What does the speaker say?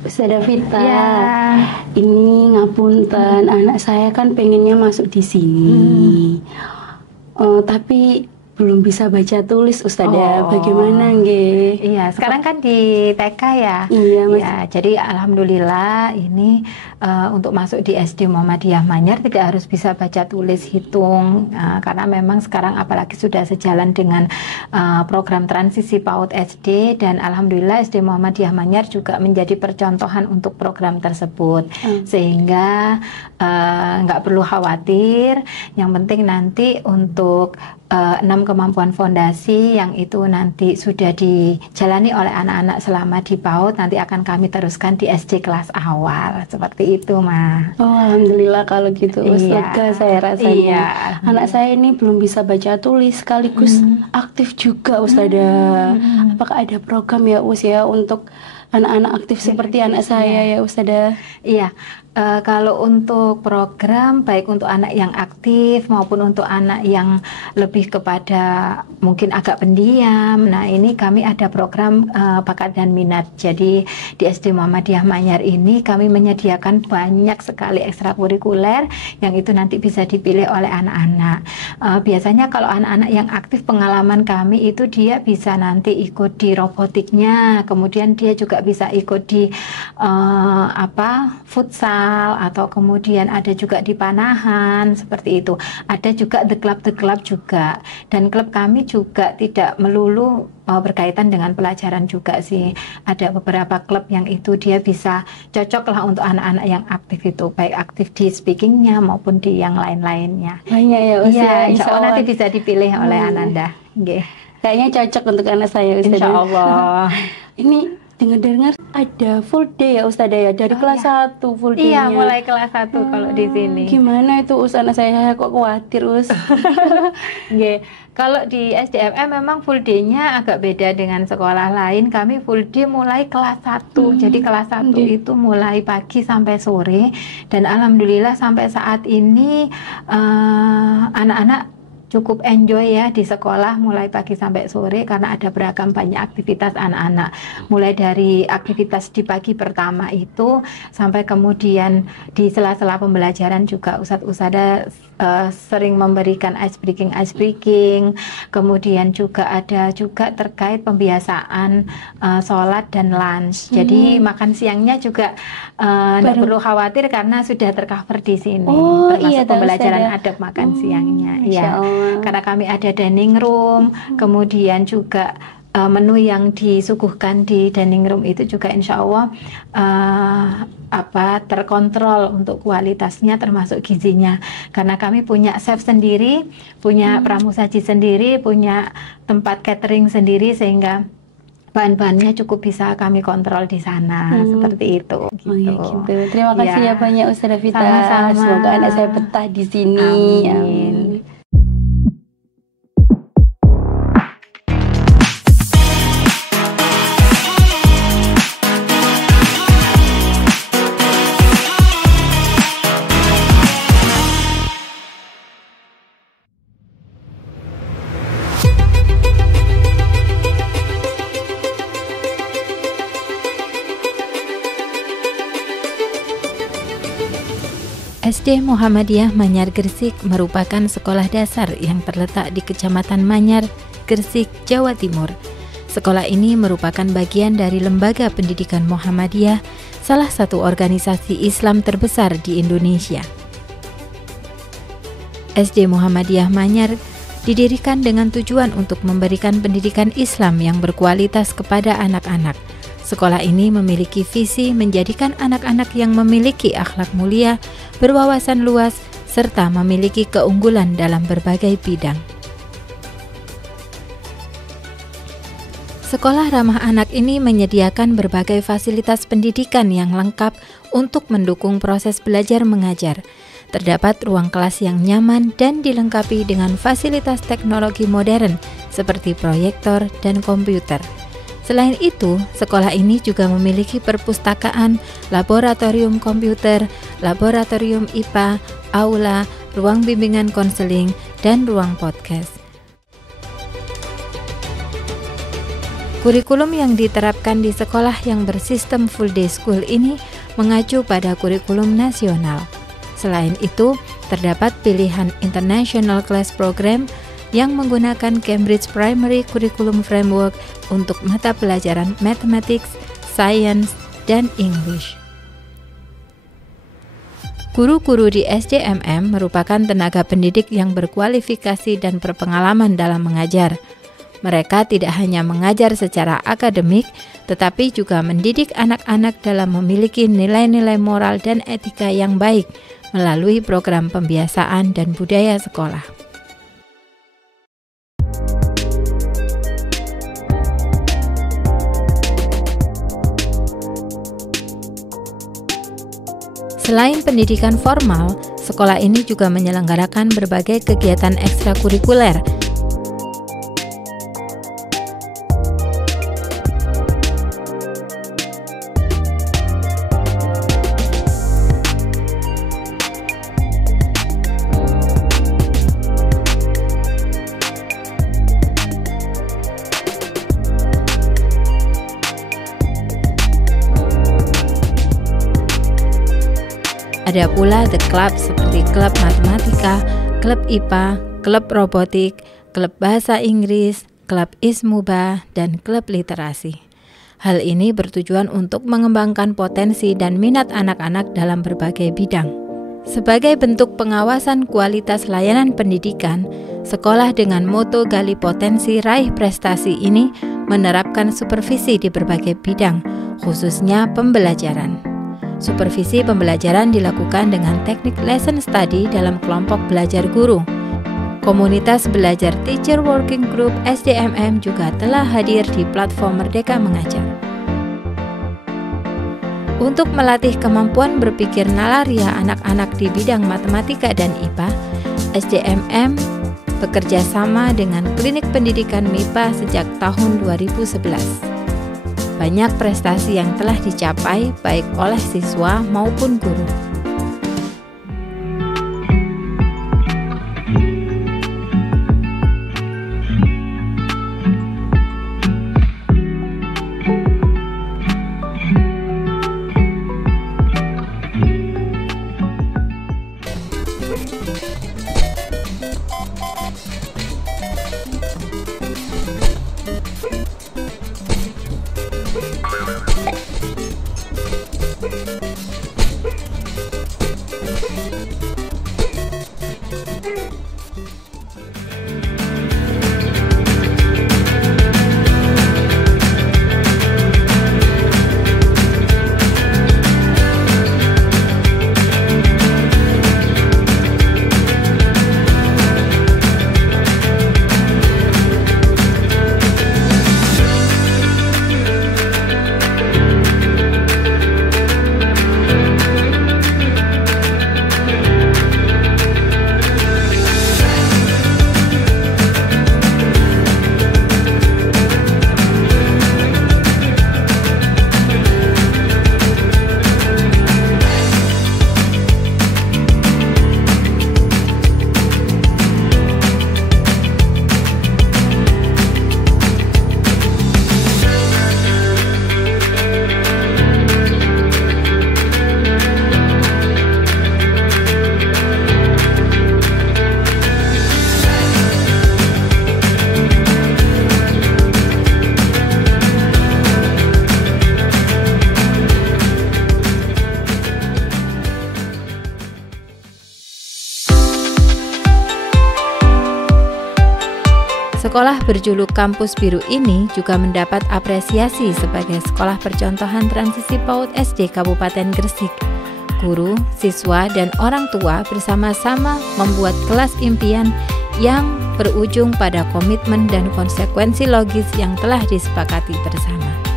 Ustazah Vita, Ya. ini ngapunten, anak saya kan pengennya masuk di sini, tapi belum bisa baca tulis Ustazah. Bagaimana nggih? Iya, sekarang kan di TK ya. Iya, Mas. Ya, jadi alhamdulillah ini untuk masuk di SD Muhammadiyah Manyar tidak harus bisa baca tulis hitung, karena memang sekarang apalagi sudah sejalan dengan program transisi PAUD SD, dan alhamdulillah SD Muhammadiyah Manyar juga menjadi percontohan untuk program tersebut, sehingga nggak perlu khawatir. Yang penting nanti untuk 6 kemampuan fondasi yang itu nanti sudah dijalani oleh anak-anak selama di PAUD, nanti akan kami teruskan di SD kelas awal, seperti itu, Ma. Oh, alhamdulillah kalau gitu, lega saya rasanya. Iya. Anak saya ini belum bisa baca tulis, sekaligus aktif juga Ustazah. Apakah ada program ya ya untuk anak-anak aktif seperti anak saya ya Ustazah? Iya. Kalau untuk program baik untuk anak yang aktif maupun untuk anak yang lebih kepada mungkin agak pendiam, nah ini kami ada program bakat dan minat. Jadi di SD Muhammadiyah Manyar ini kami menyediakan banyak sekali ekstrakurikuler yang itu nanti bisa dipilih oleh anak-anak. Biasanya kalau anak-anak yang aktif, pengalaman kami itu dia bisa nanti ikut di robotiknya, kemudian dia juga bisa ikut di futsal, atau kemudian ada juga di panahan, seperti itu. Ada juga the club juga, dan klub kami juga tidak melulu berkaitan dengan pelajaran juga sih. Ada beberapa klub yang itu dia bisa cocok lah untuk anak-anak yang aktif itu, baik aktif di speakingnya maupun di yang lain-lainnya. Banyak ya Ustazah. Iya, insya Allah nanti bisa dipilih oleh Ananda. Kayaknya cocok untuk anak saya Ustazah. Insya Allah. Ini dengar-dengar ada full day ya Ustazah ya, dari kelas 1 full day-nya. Iya, mulai kelas 1 kalau di sini. Gimana itu anak saya kok khawatir Kalau di SDMM memang full day-nya agak beda dengan sekolah lain. Kami full day mulai kelas 1. Jadi kelas 1 itu mulai pagi sampai sore, dan alhamdulillah sampai saat ini anak-anak cukup enjoy ya di sekolah mulai pagi sampai sore, karena ada beragam banyak aktivitas anak-anak, mulai dari aktivitas di pagi pertama itu sampai kemudian di sela-sela pembelajaran juga ustadz-ustadzah sering memberikan ice breaking, kemudian juga ada juga terkait pembiasaan sholat dan lunch. Jadi makan siangnya juga tidak perlu khawatir karena sudah tercover di sini, termasuk pembelajaran adab makan siangnya. Ya. Karena kami ada dining room, kemudian juga menu yang disuguhkan di dining room itu juga insya Allah terkontrol untuk kualitasnya termasuk gizinya, karena kami punya chef sendiri, punya pramusaji sendiri, punya tempat catering sendiri, sehingga bahan-bahannya cukup bisa kami kontrol di sana, seperti itu. Gitu. Terima kasih ya banyak Ustazah Vita. Sama-sama. Semoga anak saya betah di sini. Amin. SD Muhammadiyah Manyar Gresik merupakan sekolah dasar yang terletak di Kecamatan Manyar, Gresik, Jawa Timur. Sekolah ini merupakan bagian dari Lembaga Pendidikan Muhammadiyah, salah satu organisasi Islam terbesar di Indonesia. SD Muhammadiyah Manyar didirikan dengan tujuan untuk memberikan pendidikan Islam yang berkualitas kepada anak-anak. Sekolah ini memiliki visi menjadikan anak-anak yang memiliki akhlak mulia, berwawasan luas, serta memiliki keunggulan dalam berbagai bidang. Sekolah ramah anak ini menyediakan berbagai fasilitas pendidikan yang lengkap untuk mendukung proses belajar mengajar. Terdapat ruang kelas yang nyaman dan dilengkapi dengan fasilitas teknologi modern seperti proyektor dan komputer. Selain itu, sekolah ini juga memiliki perpustakaan, laboratorium komputer, laboratorium IPA, aula, ruang bimbingan konseling, dan ruang podcast. Kurikulum yang diterapkan di sekolah yang bersistem full day school ini mengacu pada kurikulum nasional. Selain itu, terdapat pilihan International Class Program yang menggunakan Cambridge Primary Curriculum Framework untuk mata pelajaran Mathematics, Science, dan English. Guru-guru di SDMM merupakan tenaga pendidik yang berkualifikasi dan berpengalaman dalam mengajar. Mereka tidak hanya mengajar secara akademik, tetapi juga mendidik anak-anak dalam memiliki nilai-nilai moral dan etika yang baik melalui program pembiasaan dan budaya sekolah. Selain pendidikan formal, sekolah ini juga menyelenggarakan berbagai kegiatan ekstrakurikuler. Ada pula The Club seperti klub matematika, klub IPA, klub robotik, klub bahasa Inggris, klub Ismuba, dan klub literasi. Hal ini bertujuan untuk mengembangkan potensi dan minat anak-anak dalam berbagai bidang. Sebagai bentuk pengawasan kualitas layanan pendidikan, sekolah dengan moto Gali Potensi Raih Prestasi ini menerapkan supervisi di berbagai bidang, khususnya pembelajaran. Supervisi pembelajaran dilakukan dengan teknik lesson study dalam kelompok belajar guru. Komunitas belajar Teacher Working Group SDMM juga telah hadir di platform Merdeka Mengajar. Untuk melatih kemampuan berpikir nalaria anak-anak di bidang matematika dan IPA, SDMM bekerja sama dengan Klinik Pendidikan MIPA sejak tahun 2011. Banyak prestasi yang telah dicapai baik oleh siswa maupun guru. Sekolah berjuluk Kampus Biru ini juga mendapat apresiasi sebagai sekolah percontohan transisi PAUD SD Kabupaten Gresik. Guru, siswa, dan orang tua bersama-sama membuat kelas impian yang berujung pada komitmen dan konsekuensi logis yang telah disepakati bersama.